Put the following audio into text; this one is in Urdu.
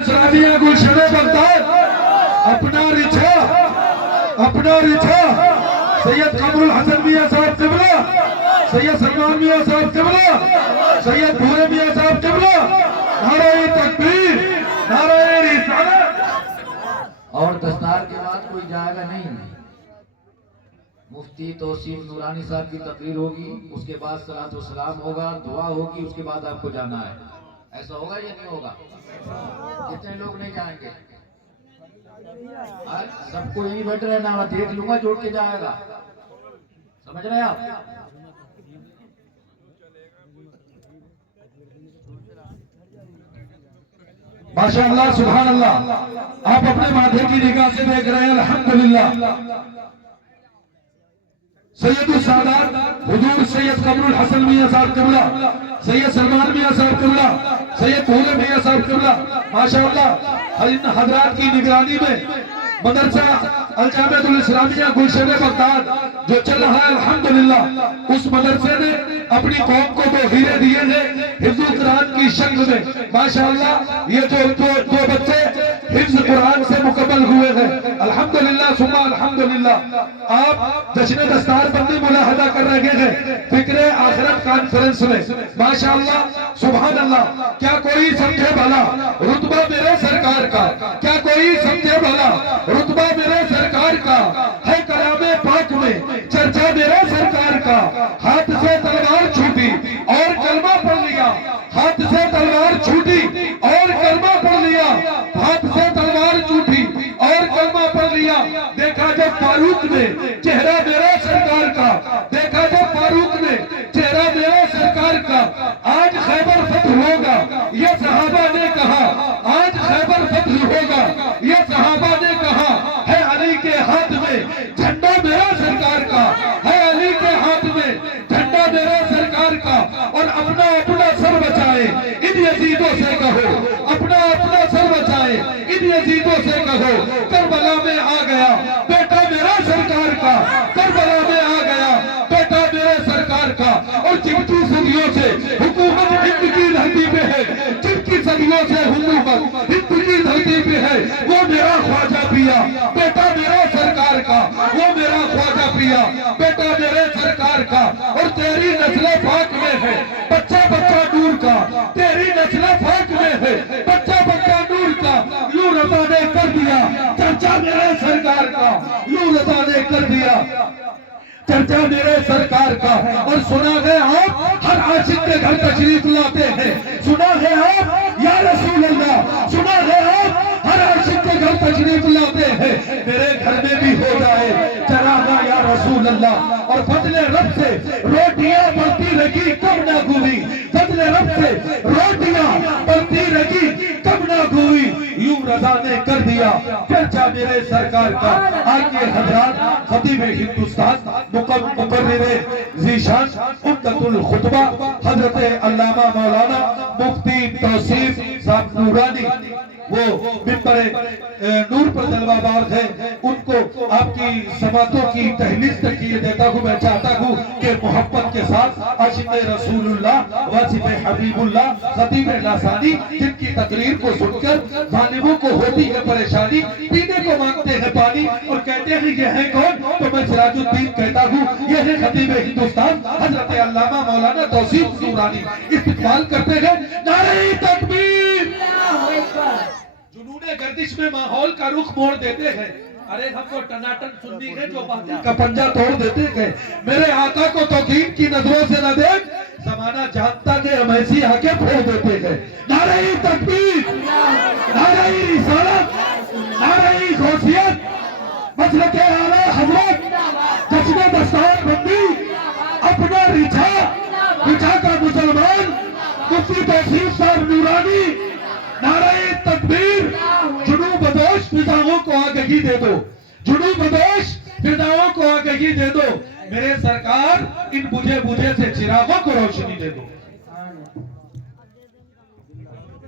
اسلامیہ گلشن بغداد اپنا رچھا سید قمر الحسن میاں صاحب قبلہ، سید سلمان میاں صاحب قبلہ، سید بھورے میاں صاحب قبلہ، نعرہ تکبیر، نعرہ رسالت۔ اور دستار کے بعد کوئی جائے گا نہیں، مفتی توصیف نورانی صاحب کی تقریر ہوگی، اس کے بعد صلاۃ و سلام ہوگا، دعا ہوگی، اس کے بعد آپ کو جانا ہے۔ ایسا ہوگا یا نہیں ہوگا؟ کتنے لوگ نہیں جائیں گے؟ سب کو یہی بیٹھ رہنا، میں دیکھ لوں گا، جوڑ کے جائے گا، سمجھ رہے ہیں آپ؟ ماشاءاللہ سبحان اللہ، آپ اپنے ماتھے کی نگاہ سے دیکھ رہے ہیں، الحمدللہ سید السادات حضور سید قمر الحسن میاں صاحب قبلہ، سید سلمان میاں صاحب قبلہ، سید بھورے میاں صاحب قبلہ، ماشاءاللہ ان حضرات کی نگرانی میں مدرسہ الجامعۃ الاسلامیہ گلشن بغداد جو چل رہا ہے، الحمدللہ اس مدرسے نے اپنی قوم کو دو ہیرے دیے ہیں حفظ قرآن کی شکل میں۔ ماشاءاللہ یہ جو دو بچے حفظ قرآن سے مکمل ہوئے ہیں، الحمدللہ ثم الحمدللہ۔ آپ جشن دستار بندی ملاحظہ کر رہے ہیں فکر آخرت کانفرنس میں، ماشاءاللہ سبحان اللہ۔ کیا کوئی سمجھے بھلا رتبہ میرے سرکار کا، کیا کوئی سمجھے بھلا رتبہ میرے سرکار کا ہے، کلام پاک میں چرچا میرے سرکار کا۔ ہاتھ سے تلوار چھوٹی اور کلمہ پڑھ لیا، ہاتھ سے تلوار چھوٹی اور کلمہ پڑھ لیا، ہاتھ سے تلوار چھوٹی اور کلمہ پڑھ لیا۔ دیکھا جب فاروق نے چہرہ میرے سرکار کا، دیکھا جب فاروق نے چہرہ میرے سرکار کا۔ آج خیبر فتح ہوگا یہ صحابہ نے کہا، آج خیبر فتح ہوگا یہ صحابہ نے کہا۔ ہے علی کے ہاتھ میں جھنڈا میرا سرکار کا، ہے علی کے ہاتھ میں جھنڈا میرا سرکار کا۔ اور اپنا سر بچائے ان یزیدوں سے کہو، اپنا سر بچائے ان یزیدوں سے کہو، کربلا میں آ گیا بیٹا میرا سرکار کا، کربلا میں آ گیا بیٹا میرے سرکار کا۔ اور جن کی صدیوں سے حکومت ہند کی دھرتی پہ ہے، جن کی صدیوں سے حکومت ہند کی دھرتی پہ ہے، وہ میرا خواجہ پیا بیٹا میرا سرکار کا، وہ میرا خواجہ پیا بیٹا میرے سرکار کا۔ اور تیری نسل پاک میں ہے بچہ بچہ نور کا، تیری نسل پاک میں ہے بچہ بچہ نور کا۔ یوں رضا نے کر دیا چرچا میرے سرکار کا، یوں رضا نے کر دیا چرچا میرے سرکار کا۔ اور سنا ہے آپ ہر عاشق کے گھر تشریف لاتے ہیں، سنا ہے آپ یا رسول اللہ، سنا ہے آپ ہر عاشق کے گھر تشریف لاتے ہیں۔ میرے گھر میں بھی ہو جائے چراغا یا رسول اللہ۔ اور فضل رب سے روٹیاں بنتی رہی کب نہ گوئی، فضل رب سے روٹیاں بنتی رہی کب نہ گوئی۔ یوں رضا نے کر دیا چرچا میرے سرکار کا۔ آگے حضرات خطیب ہندوستان مقرر ذیشان عمدۃ الخطبہ حضرت علامہ مولانا مفتی توصیف صاحب نورانی، وہ ممبر نور پر جلوہ بار ہے، ان کو آپ کی سماعتوں کی تحلیل تک یہ دیتا ہوں۔ میں چاہتا ہوں کہ محبت کے ساتھ عاشق رسول اللہ واصف حبیب اللہ خطیب لاسانی جن کی تقریر کو سن کر ظالموں کو ہوتی ہے پریشانی، پینے کو مانگتے ہیں پانی اور کہتے ہیں یہ ہے کون، تو میں سراج الدین کہتا ہوں یہ ہے خطیب ہندوستان حضرت علامہ مولانا توصیف نورانی۔ استقبال کرتے ہیں، نعرہ تکبیر۔ جنون گردش میں ماحول کا رخ موڑ دیتے ہیں، ارے ہم کو ٹناٹن سننی ہے جو باطل کا پنجہ توڑ دیتے ہیں۔ میرے آقا کو توقیر کی نظروں سے نہ دیکھ، زمانہ جانتا کہ ہم ایسی آنکھیں پھوڑ دیتے ہیں۔ نعرہ تکبیر، نعرہ رسالت، نعرہ غوثیت، مسلک اعلی حضرت، جشن دستار بندی، اپنا رچھا کا مسلمان مفتی توصیف صاحب نورانی۔ نعرہ تکبیر۔ جنوب بدوش فضاؤں کو آگہی دے دو، جنوب بدوش فضاؤں کو آگہی دے دو، میرے سرکار ان بجھے سے چراغوں کو روشنی دے دو۔